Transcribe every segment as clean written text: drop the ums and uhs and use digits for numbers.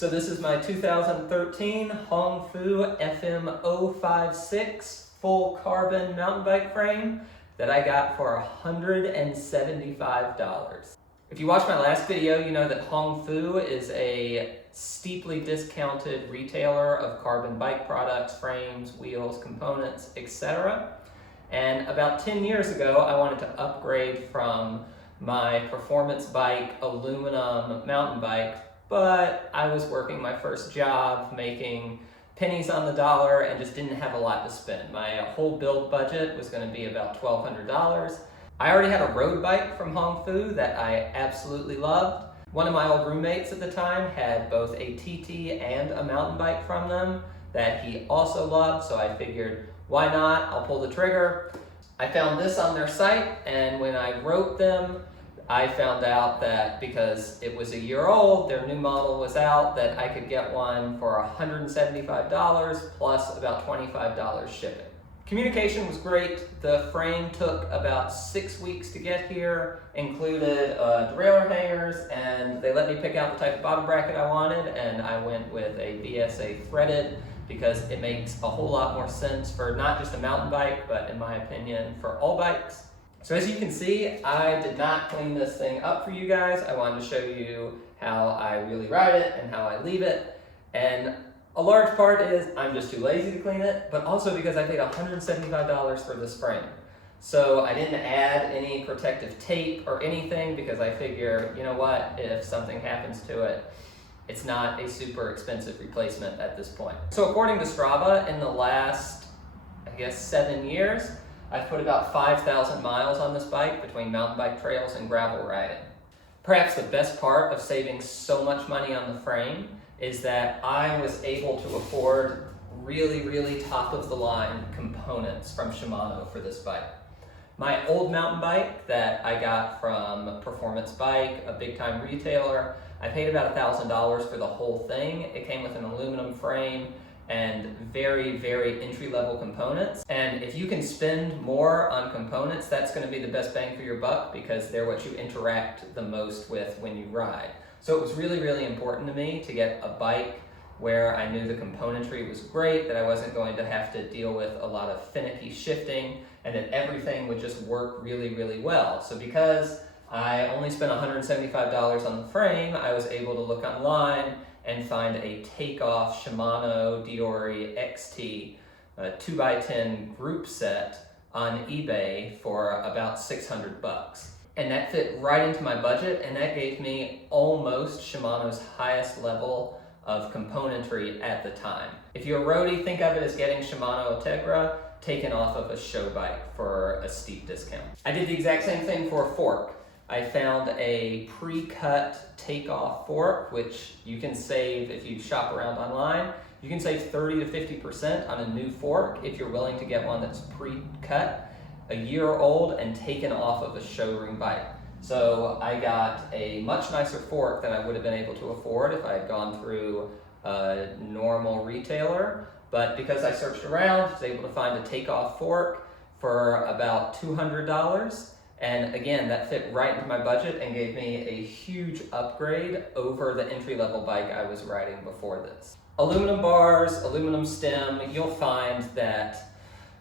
So this is my 2013 Hongfu FM-056 full carbon mountain bike frame that I got for $175. If you watched my last video, you know that Hongfu is a steeply discounted retailer of carbon bike products, frames, wheels, components, etc. And about 10 years ago, I wanted to upgrade from my performance bike aluminum mountain bike, but I was working my first job making pennies on the dollar and just didn't have a lot to spend. My whole build budget was going to be about $1,200. I already had a road bike from Hongfu that I absolutely loved. One of my old roommates at the time had both a TT and a mountain bike from them that he also loved, so I figured, why not? I'll pull the trigger. I found this on their site, and when I wrote them, I found out that because it was a year old, their new model was out, that I could get one for $175 plus about $25 shipping. Communication was great. The frame took about 6 weeks to get here, included derailleur hangers, and they let me pick out the type of bottom bracket I wanted, and I went with a VSA threaded because it makes a whole lot more sense for not just a mountain bike, but in my opinion, for all bikes. So as you can see, I did not clean this thing up for you guys. I wanted to show you how I really ride it and how I leave it. And a large part is I'm just too lazy to clean it, but also because I paid $175 for this frame. So I didn't add any protective tape or anything because I figure, you know what, if something happens to it, it's not a super expensive replacement at this point. So according to Strava, in the last, 7 years, I've put about 5,000 miles on this bike between mountain bike trails and gravel riding. Perhaps the best part of saving so much money on the frame is that I was able to afford really, really top of the line components from Shimano for this bike. My old mountain bike that I got from Performance Bike, a big time retailer, I paid about $1,000 for the whole thing. It came with an aluminum frame and very, very entry-level components. And if you can spend more on components, that's gonna be the best bang for your buck because they're what you interact the most with when you ride. So it was really, really important to me to get a bike where I knew the componentry was great, that I wasn't going to have to deal with a lot of finicky shifting, and that everything would just work really, really well. So because I only spent $175 on the frame, I was able to look online and find a takeoff Shimano Diori XT 2x10 group set on eBay for about $600. And that fit right into my budget, and that gave me almost Shimano's highest level of componentry at the time. If you're a roadie, think of it as getting Shimano Tegra taken off of a show bike for a steep discount. I did the exact same thing for a fork. I found a pre-cut takeoff fork, which you can save if you shop around online. You can save 30 to 50% on a new fork if you're willing to get one that's pre-cut, a year old, and taken off of a showroom bike. So I got a much nicer fork than I would have been able to afford if I had gone through a normal retailer. But because I searched around, I was able to find a takeoff fork for about $200. And again, that fit right into my budget and gave me a huge upgrade over the entry-level bike I was riding before this. Aluminum bars, aluminum stem, you'll find that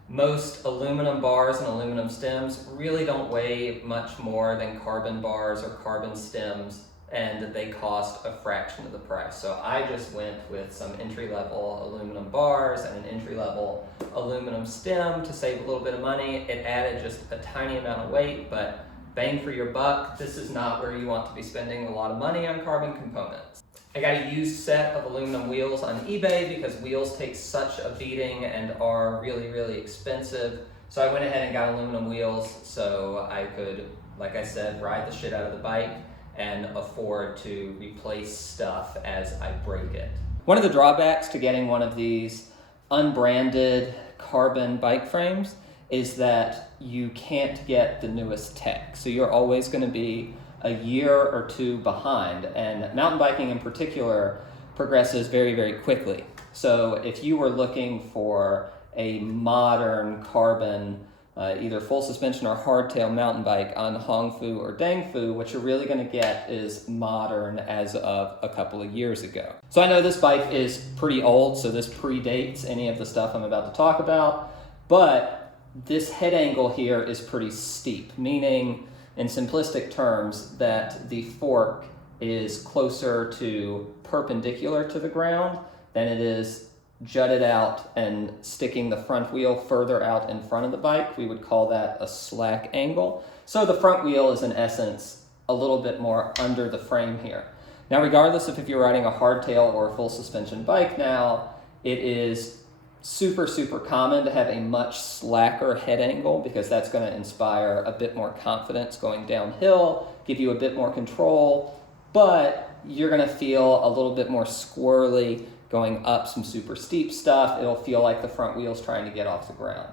most aluminum bars and aluminum stems really don't weigh much more than carbon bars or carbon stems, and they cost a fraction of the price. So I just went with some entry-level aluminum bars and an entry-level aluminum stem to save a little bit of money. It added just a tiny amount of weight, but bang for your buck. This is not where you want to be spending a lot of money on carbon components. I got a used set of aluminum wheels on eBay because wheels take such a beating and are really, really expensive. So I went ahead and got aluminum wheels so I could, like I said, ride the shit out of the bike and afford to replace stuff as I break it. One of the drawbacks to getting one of these unbranded carbon bike frames is that you can't get the newest tech. So you're always going to be a year or two behind, and mountain biking in particular progresses very, very quickly. So if you were looking for a modern carbon either full suspension or hardtail mountain bike on Hongfu or Dangfu, what you're really going to get is modern as of a couple of years ago. So I know this bike is pretty old, so this predates any of the stuff I'm about to talk about, but this head angle here is pretty steep, meaning in simplistic terms that the fork is closer to perpendicular to the ground than it is jutted out and sticking the front wheel further out in front of the bike. We would call that a slack angle. So the front wheel is in essence a little bit more under the frame here. Now, regardless of if you're riding a hardtail or a full suspension bike now, it is super common to have a much slacker head angle because that's going to inspire a bit more confidence going downhill, give you a bit more control, but you're going to feel a little bit more squirrely going up some super steep stuff. It'll feel like the front wheel's trying to get off the ground.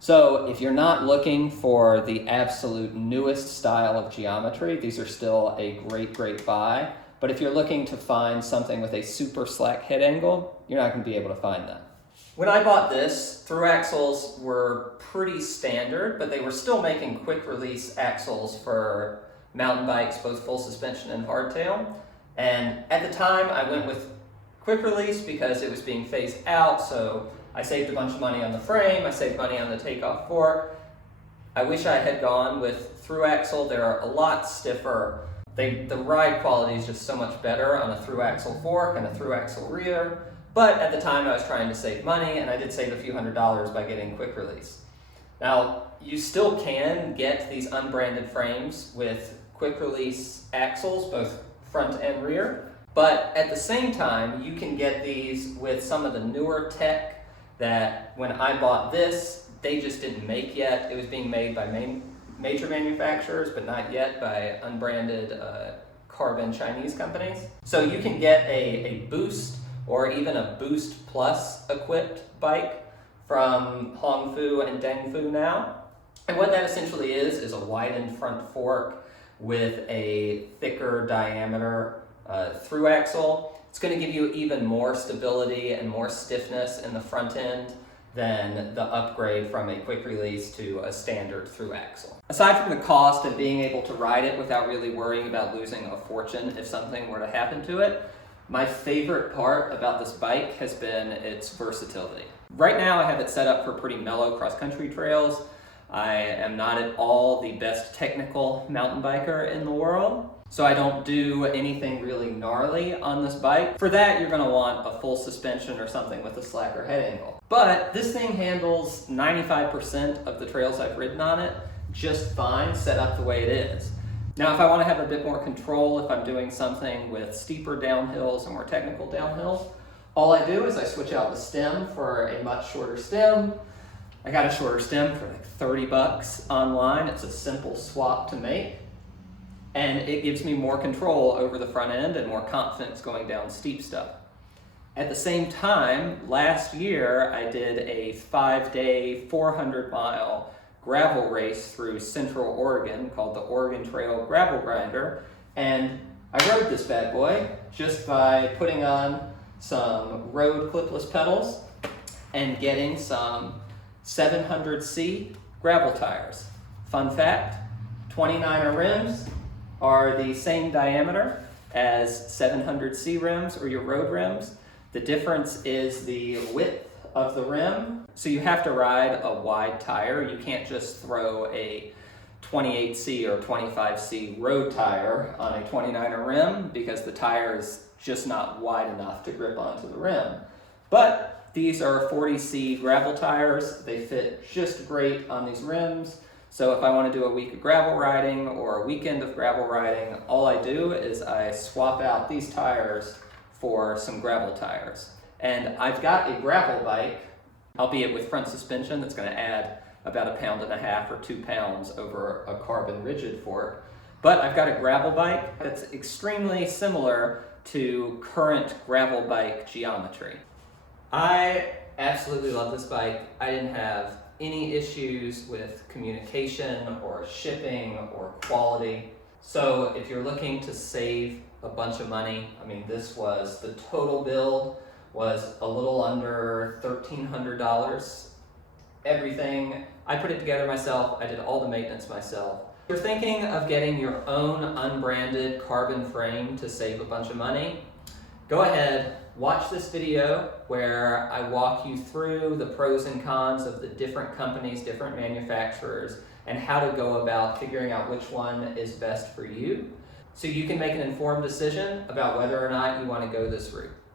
So if you're not looking for the absolute newest style of geometry, these are still a great buy. But if you're looking to find something with a super slack head angle, you're not going to be able to find that. When I bought this, through axles were pretty standard, but they were still making quick release axles for mountain bikes, both full suspension and hardtail. And at the time, I went with quick release because it was being phased out, so I saved a bunch of money on the frame, I saved money on the takeoff fork. I wish I had gone with through axle. They're a lot stiffer. The ride quality is just so much better on a through axle fork and a through axle rear, but at the time I was trying to save money, and I did save a few $100s by getting quick release. Now, you still can get these unbranded frames with quick release axles, both front and rear. But at the same time, you can get these with some of the newer tech that when I bought this, they just didn't make yet. It was being made by major manufacturers, but not yet by unbranded carbon Chinese companies. So you can get a Boost or even a Boost Plus equipped bike from Hongfu and Dangfu now. And what that essentially is a widened front fork with a thicker diameter through axle. It's going to give you even more stability and more stiffness in the front end than the upgrade from a quick release to a standard through axle. Aside from the cost and being able to ride it without really worrying about losing a fortune if something were to happen to it, my favorite part about this bike has been its versatility. Right now I have it set up for pretty mellow cross-country trails. I am not at all the best technical mountain biker in the world, so I don't do anything really gnarly on this bike. For that, you're gonna want a full suspension or something with a slacker head angle. But this thing handles 95% of the trails I've ridden on it just fine, set up the way it is. Now, if I wanna have a bit more control, if I'm doing something with steeper downhills and more technical downhills, all I do is I switch out the stem for a much shorter stem. I got a shorter stem for like $30 online. It's a simple swap to make. And it gives me more control over the front end and more confidence going down steep stuff. At the same time, last year I did a 5-day, 400-mile gravel race through Central Oregon called the Oregon Trail Gravel Grinder. And I rode this bad boy just by putting on some road clipless pedals and getting some 700C gravel tires. Fun fact, 29er rims are the same diameter as 700C rims or your road rims. The difference is the width of the rim. So you have to ride a wide tire. You can't just throw a 28C or 25C road tire on a 29er rim because the tire is just not wide enough to grip onto the rim. But these are 40C gravel tires. They fit just great on these rims. So if I want to do a week of gravel riding or a weekend of gravel riding, all I do is I swap out these tires for some gravel tires. And I've got a gravel bike, albeit with front suspension, that's going to add about 1.5 pounds or 2 pounds over a carbon rigid fork. But I've got a gravel bike that's extremely similar to current gravel bike geometry. I absolutely love this bike. I didn't have any issues with communication or shipping or quality. So if you're looking to save a bunch of money, I mean, the total build was a little under $1,300. everything. I put it together myself. I did all the maintenance myself. If you're thinking of getting your own unbranded carbon frame to save a bunch of money, go ahead, watch this video where I walk you through the pros and cons of the different companies, different manufacturers, and how to go about figuring out which one is best for you, so you can make an informed decision about whether or not you want to go this route.